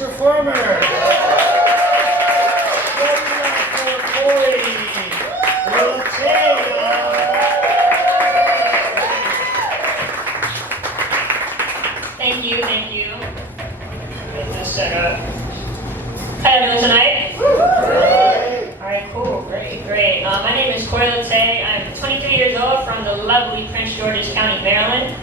performer. Korie. Thank you, thank you. Get this set up. How you doing tonight? Alright, cool, great. My name is Korie. I'm 23 years old from the lovely Prince George's County, Maryland.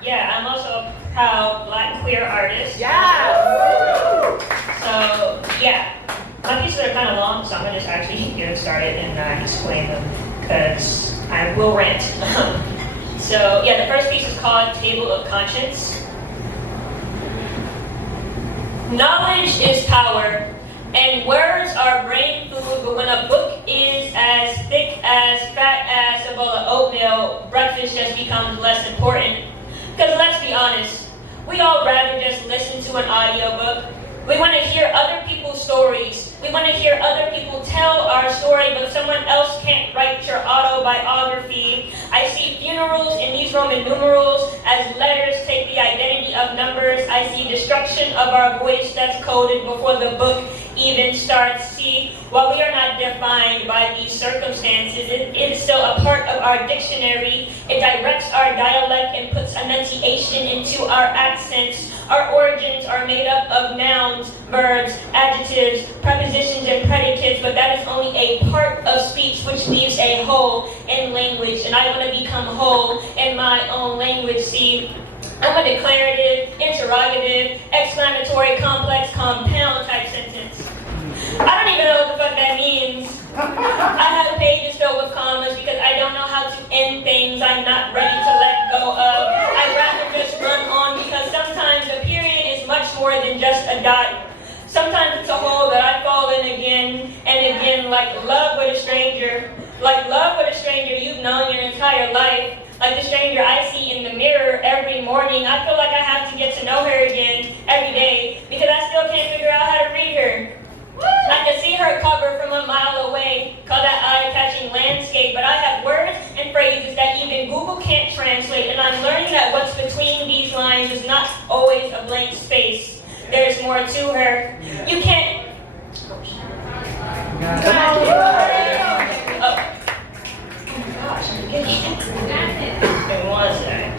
Yeah, I'm also a proud Black queer artist. Yeah. So, yeah. My pieces are kind of long, so I'm going to just actually get started and explain them, because I will rant. So, yeah, the first piece is called Table of Conscience. Knowledge is power, and words are brain food, but when a book is as thick as fat as a bowl of oatmeal, breakfast just becomes less important. Because let's be honest, we all rather just listen to an audiobook. We want to hear other people's stories. We want to hear other people tell our story, but someone else can't write your autobiography. I see funerals in these Roman numerals as letters take the identity of numbers. I see destruction of our voice that's coded before the book even starts. See, while we are not defined by these circumstances, it is still a part of our dictionary. It directs our dialect and puts enunciation into our accents. Our origins are made up of nouns, verbs, adjectives, prepositions, and predicates, but that is only a part of speech which leaves a hole in language, and I want to become whole in my own language. See, I'm a declarative, interrogative, exclamatory, complex, compound type sentence. I don't even know what the fuck that means. I have pages filled with commas because I don't know how to end things I'm not ready to let go of. I'd rather just run on because sometimes a period is much more than just a dot. Sometimes it's a hole that I fall in again and again, like love with a stranger. Like love with a stranger you've known your entire life. Like the stranger I see in the mirror every morning. I feel like I have to get to know her again every day because I still can't figure out how to read her. I can see her cover from a mile away, call that eye-catching landscape, but I have words and phrases that even Google can't translate, and I'm learning that what's between these lines is not always a blank space. There's more to her. You can't... Come on. Oh my gosh, I'm getting it. One sec.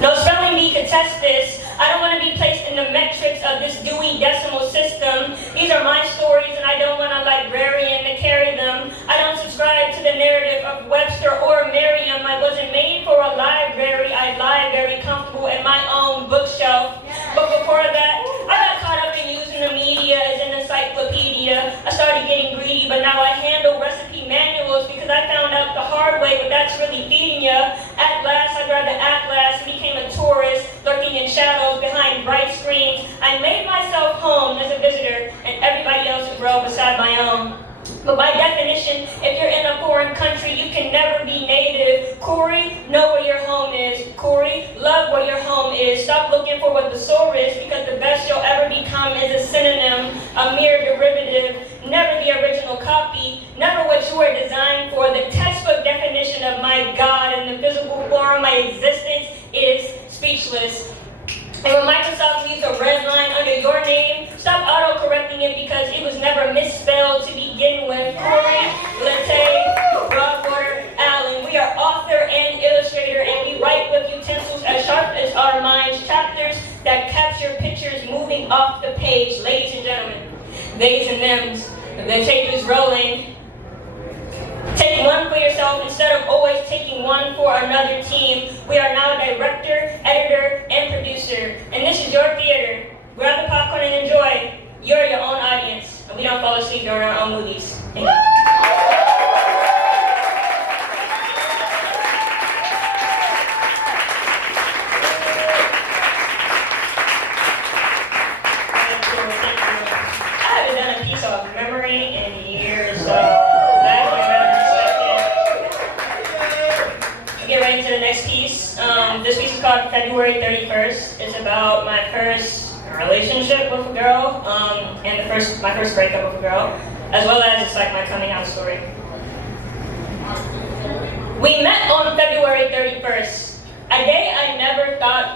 No spelling bee could test this. I don't want to be placed in the metrics of this Dewey Decimal System. These are my stories and I don't want a librarian to carry them. I don't subscribe to the narrative of Webster or Merriam. I wasn't made for a library. I lie very comfortable in my own bookshelf. But before that, I got caught up in using the media as an encyclopedia. I started getting greedy, but now I handle recipe manuals because I found out the hard way, but that's really feeding you. At last, I grabbed the atlas and became a tourist, lurking in shadows behind bright screens. I made myself home as a visitor, and everybody else a row beside my own. But by definition, if you're in a foreign country, you can never be native. Korie, know where your home is. Korie, love where your home is. Stop looking for what the soul is, because the best you'll ever become is a synonym, a mere derivative, never the original copy, never what you were designed for. The textbook definition of my God in the physical form, my existence is speechless. And when Microsoft leaves a red line under your name, stop auto-correcting it because it was never misspelled to begin with. Korie, Broadwater, Allen. We are author and illustrator, and we write with utensils as sharp as our minds, chapters that capture pictures moving off the page. Ladies and gentlemen, theys and thems, the tape is rolling. Take one for yourself instead of always taking one for another team. We are now director, editor, and producer. And this is your theater. Grab the popcorn and enjoy. You're your own audience. And we don't fall asleep during our own movies. Thank you. I haven't done a piece of memory in years, so get right into the next piece. This piece is called February 31st. It's about my first relationship with a girl, and my first breakup with a girl, as well as it's like my coming out story. We met on February 31st, a day I never thought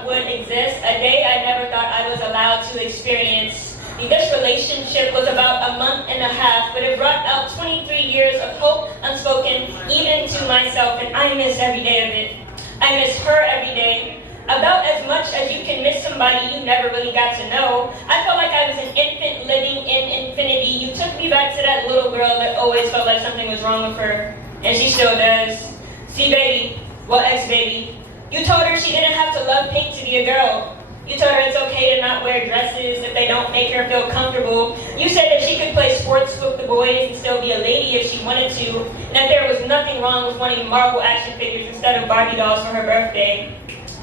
exist, a day I never thought I was allowed to experience. This relationship was about a month and a half, but it brought out 23 years of hope unspoken, even to myself, and I miss every day of it. I miss her every day. About as much as you can miss somebody you never really got to know, I felt like I was an infant living in infinity. You took me back to that little girl that always felt like something was wrong with her, and she still does. See, baby, well, ex-baby, you told her she didn't have to love pink to be a girl. You told her it's okay to not wear dresses if they don't make her feel comfortable. You said that she could play sports with the boys and still be a lady if she wanted to, and that there was nothing wrong with wanting Marvel action figures instead of Barbie dolls for her birthday.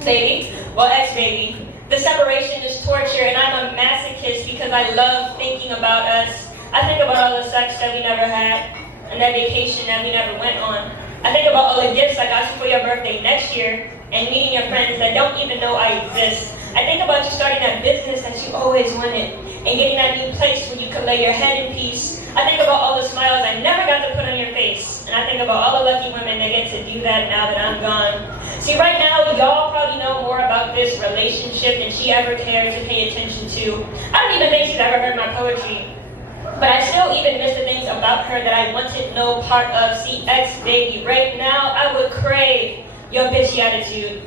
Baby, well, ex-baby, the separation is torture, and I'm a masochist because I love thinking about us. I think about all the sex that we never had, and that vacation that we never went on. I think about all the gifts I got you for your birthday next year, and meeting your friends that don't even know I exist. I think about you starting that business that you always wanted, and getting that new place where you could lay your head in peace. I think about all the smiles I never got to put on your face, and I think about all the lucky women that get to do that now that I'm gone. See, right now, y'all probably know more about this relationship than she ever cared to pay attention to. I don't even think she's ever heard my poetry. But I still even miss the things about her that I wanted no part of. See, ex-baby, right now, I would crave your bitchy attitude.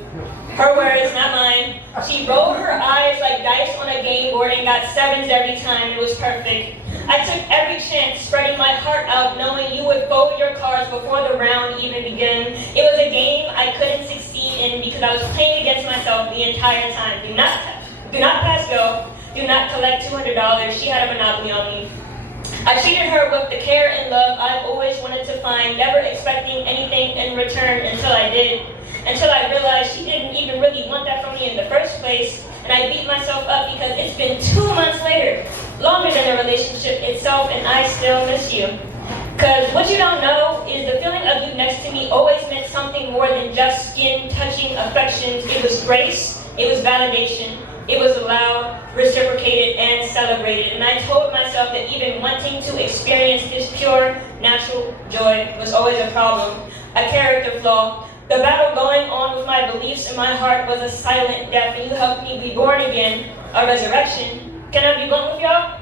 Her words, not mine. She rolled her eyes like dice on a game board and got sevens every time. It was perfect. I took every chance, spreading my heart out, knowing you would fold your cards before the round even began. It was a game I couldn't succeed in because I was playing against myself the entire time. Do not pass go. Do not collect $200. She had a monopoly on me. I treated her with the care and love I've always wanted to find, never expecting anything in return until I did. Until I realized she didn't even really want that from me in the first place, and I beat myself up because it's been 2 months later, longer than the relationship itself, and I still miss you. Because what you don't know is the feeling of you next to me always meant something more than just skin-touching affections. It was grace, it was validation, it was allowed, reciprocated, and celebrated. And I told myself that even wanting to experience this pure, natural joy was always a problem, a character flaw. The battle going on with my beliefs in my heart was a silent death, and you helped me be born again, a resurrection. Can I be blunt with y'all?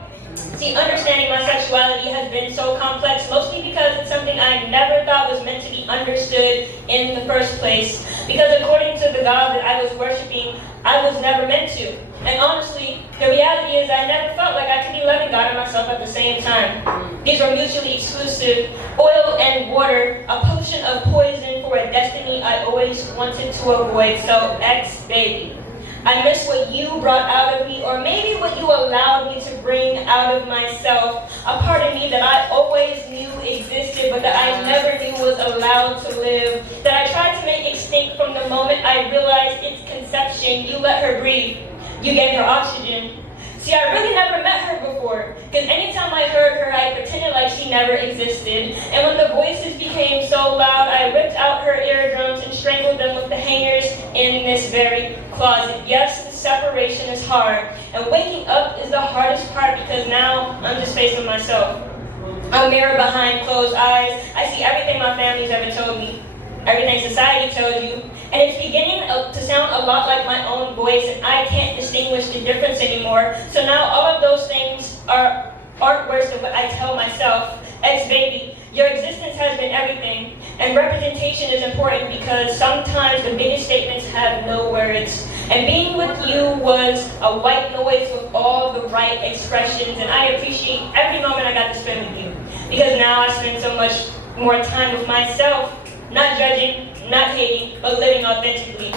See, understanding my sexuality has been so complex, mostly because it's something I never thought was meant to be understood in the first place. Because according to the God that I was worshiping, I was never meant to. And honestly, the reality is I never felt like I could be loving God and myself at the same time. These were mutually exclusive, oil and water, a potion of poison for a destiny I always wanted to avoid. So, ex-baby, I miss what you brought out of me, or maybe what you allowed me to bring out of myself. A part of me that I always knew existed, but that I never knew was allowed to live. That I tried to make extinct from the moment I realized its conception. You let her breathe. You gave her oxygen. See, I really never met her before, because anytime I heard her, I pretended like she never existed. And when the voices became so loud, I ripped out her eardrums and strangled them with the hangers in this very closet. Yes, the separation is hard, and waking up is the hardest part because now I'm just facing myself. A mirror behind closed eyes. I see everything my family's ever told me, everything society told you, and it's beginning to sound a lot like my own voice, and I can't distinguish the difference anymore. So now all of those things aren't worse than what I tell myself. Ex-baby, your existence has been everything, and representation is important because sometimes the biggest statements have no words. And being with you was a white noise with all the right expressions, and I appreciate every moment I got to spend with you, because now I spend so much more time with myself, not judging, not hating, but living authentically.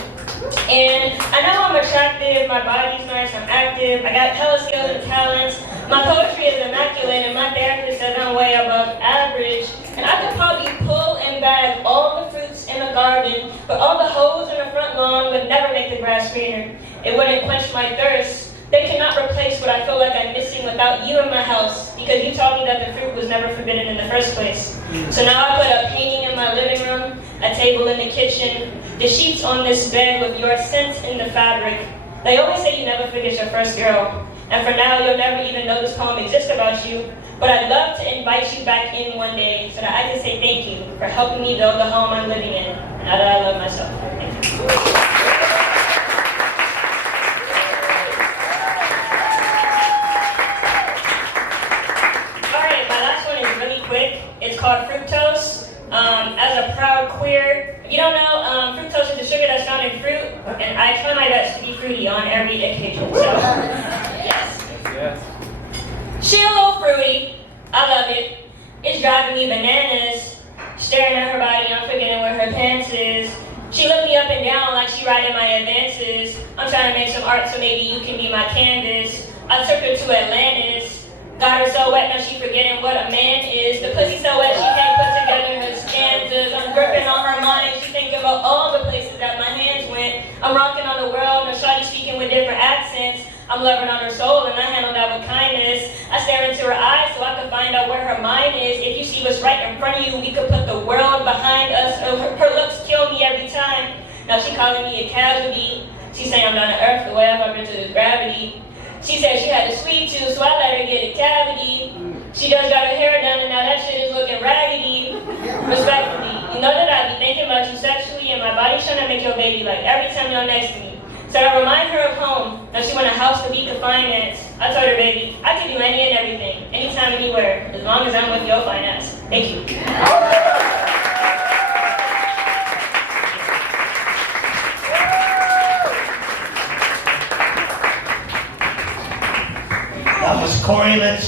And I know I'm attractive, my body's nice, I'm active, I got hella skills and talents, my poetry is immaculate, and my therapist says I'm way above average. And I could probably pull and bag all the fruits in the garden, but all the hoes in the front lawn would never make the grass greener. It wouldn't quench my thirst. They cannot replace what I feel like I'm missing without you in my house, because you taught me that the fruit was never forbidden in the first place. So now I put a painting in my living room, a table in the kitchen, the sheets on this bed with your scent in the fabric. They always say you never forget your first girl, and for now you'll never even know this poem exists about you, but I'd love to invite you back in one day so that I can say thank you for helping me build the home I'm living in, now that I love myself. Thank you. sounding fruit, and I try my best to be fruity on every occasion. So, yes. Yes. She a little fruity. I love it. It's driving me bananas. Staring at her body, I'm forgetting where her pants is. She looked me up and down like she writing my advances. I'm trying to make some art so maybe you can be my canvas. I took her to Atlantis. Got her so wet, now she forgetting what a man is. The pussy so wet she can't put together her stanzas. I'm gripping on her mind, she thinking about all the places that my hands went. I'm rocking on the world, now shawty speaking with different accents. I'm loving on her soul and I handle that with kindness. I stare into her eyes so I can find out where her mind is. If you see what's right in front of you, we could put the world behind us. Her looks kill me every time. Now she calling me a casualty. She saying I'm down to earth the way I'm up into this gravity. She said she had a sweet tooth, so I let her get a cavity. She just got her hair done and now that shit is looking raggedy. Respectfully, you know that I be thinking about you sexually and my body's trying to make your baby like every time you're next to me. So I remind her of home. Now she want a house to beat the finance. I told her, baby, I can do any and everything, anytime, anywhere, as long as I'm with your finance. Thank you. That was Korie. Let's